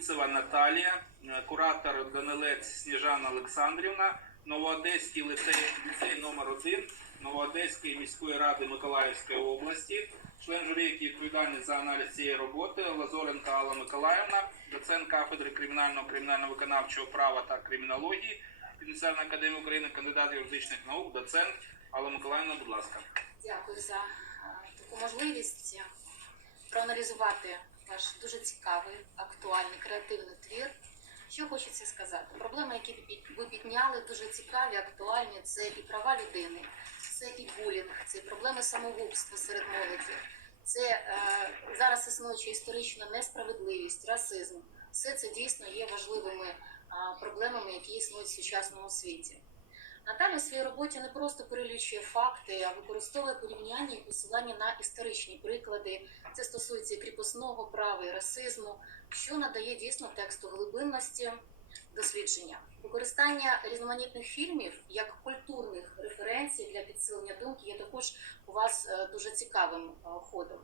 Юрцева Наталія, е, куратор Данилець Сніжана Олександрівна, Новоодеський ліцей, ліцей номер 1 Новоодеської міської ради Миколаївської області, член журі, який відповідальний за аналіз цієї роботи, Лазоренка Алла Миколаївна, доцент кафедри кримінального кримінально-виконавчого права та кримінології Національної академії України, кандидат юридичних наук, доцент Алла Миколаївна, будь ласка. Дякую за е, таку можливість е, проаналізувати ваш дуже цікавий, актуальний, креативний твір. Що хочеться сказати? Проблеми, які ви під- ви підняли, дуже цікаві, актуальні. Це і права людини, це і булінг, це і проблеми самогубства серед молоді, це е, зараз існуюча історична несправедливість, расизм. Все це дійсно є важливими е, проблемами, які існують в сучасному світі. Наталя в своїй роботі не просто перелічує факти, а використовує порівняння і посилання на історичні приклади. Це стосується і кріпосного права, і расизму, що надає дійсно тексту глибинності дослідження. Використання різноманітних фільмів як культурних референцій для підсилення думки є також у вас е, дуже цікавим е, ходом.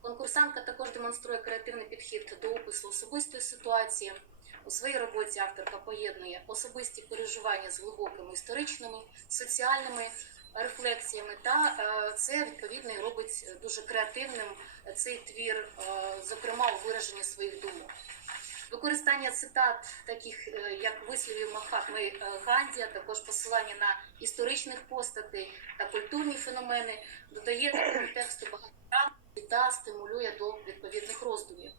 Конкурсантка також демонструє креативний підхід до опису особистої ситуації. У своїй роботі авторка поєднує особисті переживання з глибокими історичними, соціальними рефлексіями, та е, це відповідно і робить дуже креативним цей твір, е, зокрема у вираженні своїх думок. Використання цитат, таких е, як вислівів Махатми е, Ганді, а також посилання на історичних постатей та культурні феномени, додає такому тексту багатогранності та стимулює до відповідних роздумів.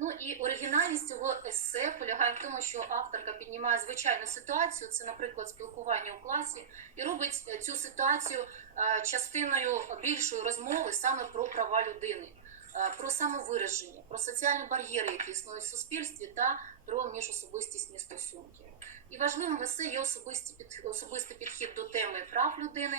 Ну і оригінальність цього есе полягає в тому, що авторка піднімає звичайну ситуацію, це, наприклад, спілкування у класі, і робить е, цю ситуацію е, частиною більшої розмови саме про права людини, е, про самовираження, про соціальні бар'єри, які існують в суспільстві, та про міжособистісні стосунки. І важливим в есе є особисті під, особистий підхід до теми прав людини.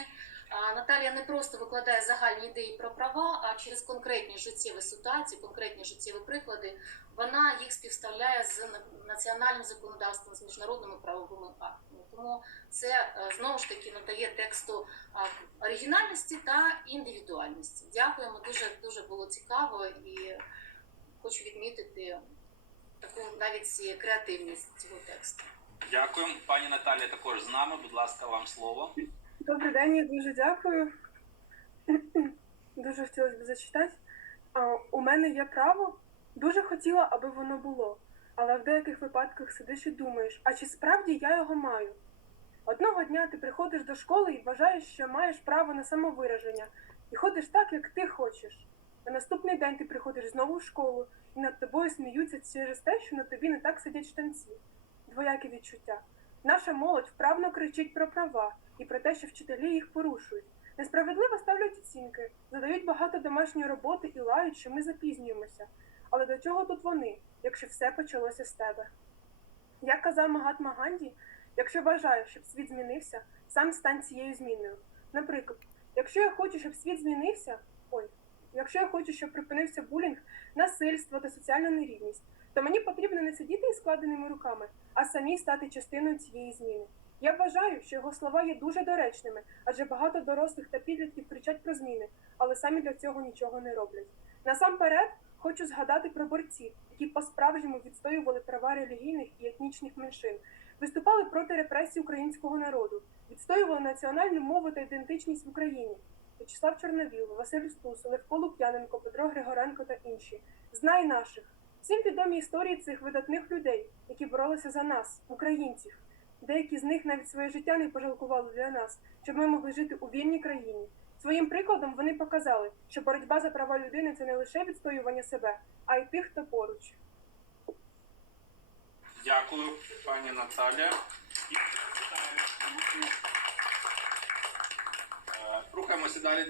Наталія не просто викладає загальні ідеї про права, а через конкретні життєві ситуації, конкретні життєві приклади, вона їх співставляє з національним законодавством, з міжнародними правовими актами. Тому це е, знову ж таки надає тексту оригінальності та індивідуальності. Дякуємо, дуже дуже було цікаво і хочу відмітити таку навіть креативність цього тексту. Дякую. Пані Наталія також з нами. Будь ласка, вам слово. Добрий день, я дуже дякую. Дуже хотілося б зачитати. У мене є право, дуже хотіла, аби воно було. Але в деяких випадках сидиш і думаєш, а чи справді я його маю? Одного дня ти приходиш до школи і вважаєш, що маєш право на самовираження, і ходиш так, як ти хочеш. На наступний день ти приходиш знову в школу, і над тобою сміються через те, що на тобі не так сидять штанці. Двояке відчуття. Наша молодь вправно кричить про права і про те, що вчителі їх порушують. Несправедливо ставлять оцінки, задають багато домашньої роботи і лають, що ми запізнюємося. Але до чого тут вони, якщо все почалося з тебе? Як казав Магатма Ганді, якщо бажаєш, щоб світ змінився, сам стань цією зміною. Наприклад, якщо я хочу, щоб світ змінився, ой, якщо я хочу, щоб припинився булінг, насильство та соціальна нерівність, то мені потрібно не сидіти із складеними руками, а самі стати частиною цієї зміни. Я вважаю, що його слова є дуже доречними, адже багато дорослих та підлітків кричать про зміни, але самі для цього нічого не роблять. Насамперед хочу згадати про борців, які по-справжньому відстоювали права релігійних і етнічних меншин, виступали проти репресій українського народу, відстоювали національну мову та ідентичність в Україні. В'ячеслав Чорновіл, Василь Стус, Левко Лук'яненко, Петро Григоренко та інші. Знай наших. Всім відомі історії цих видатних людей, які боролися за нас, українців. Деякі з них навіть своє життя не пожалкували для нас, щоб ми могли жити у вільній країні. Своїм прикладом вони показали, що боротьба за права людини це не лише відстоювання себе, а й тих, хто поруч. Дякую, пані Наталя. І Е, Рухаємося далі.